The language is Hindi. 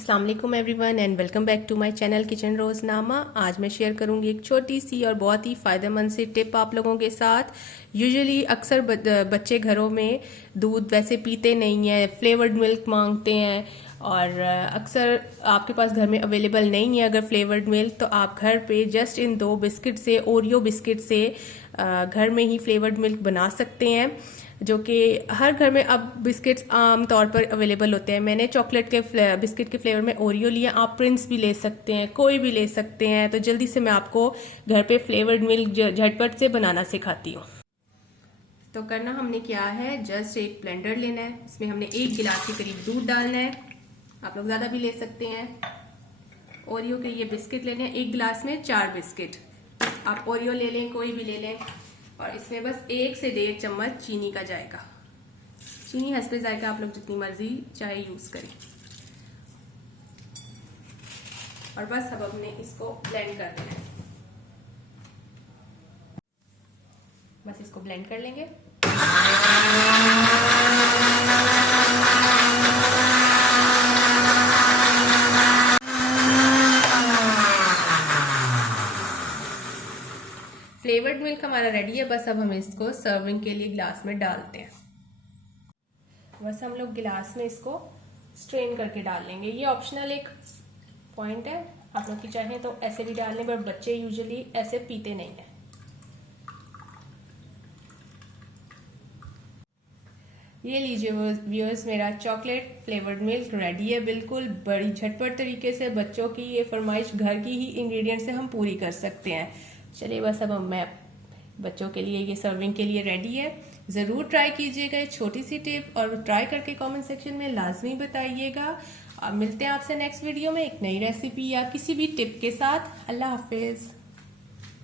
अस्सलाम वालेकुम everyone and welcome back to my channel kitchen Roznama. आज मैं शेयर करूंगी एक छोटी सी और बहुत ही फ़ायदेमंद सी टिप आप लोगों के साथ। यूजुअली अक्सर बच्चे घरों में दूध वैसे पीते नहीं हैं, फ्लेवर्ड मिल्क मांगते हैं और अक्सर आपके पास घर में अवेलेबल नहीं है अगर फ्लेवर्ड मिल्क, तो आप घर पे जस्ट इन 2 बिस्किट से, ओरियो बिस्किट से घर में ही फ्लेवर्ड मिल्क बना सकते हैं, जो कि हर घर में अब बिस्किट्स आम तौर पर अवेलेबल होते हैं। मैंने चॉकलेट के बिस्किट के फ्लेवर में ओरियो लिया, आप प्रिंस भी ले सकते हैं, कोई भी ले सकते हैं। तो जल्दी से मैं आपको घर पे फ्लेवर्ड मिल्क झटपट से बनाना सिखाती हूँ। तो करना हमने क्या है, जस्ट एक ब्लेंडर लेना है, इसमें हमने 1 गिलास के करीब दूध डालना है, आप लोग ज़्यादा भी ले सकते हैं। ओरियो के ये बिस्किट लेने हैं, 1 गिलास में 4 बिस्किट, आप ओरियो ले लें, कोई भी ले लें। और इसमें बस 1 से 1.5 चम्मच चीनी का जायका, चीनी हस्बे जायका आप लोग जितनी मर्जी चाहे यूज करें। और बस अब हमने इसको ब्लेंड कर देना है, बस इसको ब्लेंड कर लेंगे। फ्लेवर्ड मिल्क हमारा रेडी है, बस अब हम इसको सर्विंग के लिए गिलास में डालते हैं। बस हम लोग गिलास में इसको स्ट्रेन करके डाल लेंगे। ये ऑप्शनल एक पॉइंट है, आप लोग की चाहें तो ऐसे भी डालने, पर बच्चे यूजुअली ऐसे पीते नहीं हैं। ये लीजिए व्यूअर्स, मेरा चॉकलेट फ्लेवर्ड मिल्क रेडी है, बिल्कुल बड़ी झटपट तरीके से। बच्चों की ये फरमाइश घर की ही इंग्रेडिएंट से हम पूरी कर सकते हैं। चलिए बस अब मैं बच्चों के लिए ये सर्विंग के लिए रेडी है। ज़रूर ट्राई कीजिएगा ये छोटी सी टिप, और ट्राई करके कमेंट सेक्शन में लाजमी बताइएगा। मिलते हैं आपसे नेक्स्ट वीडियो में एक नई रेसिपी या किसी भी टिप के साथ। अल्लाह हाफिज़।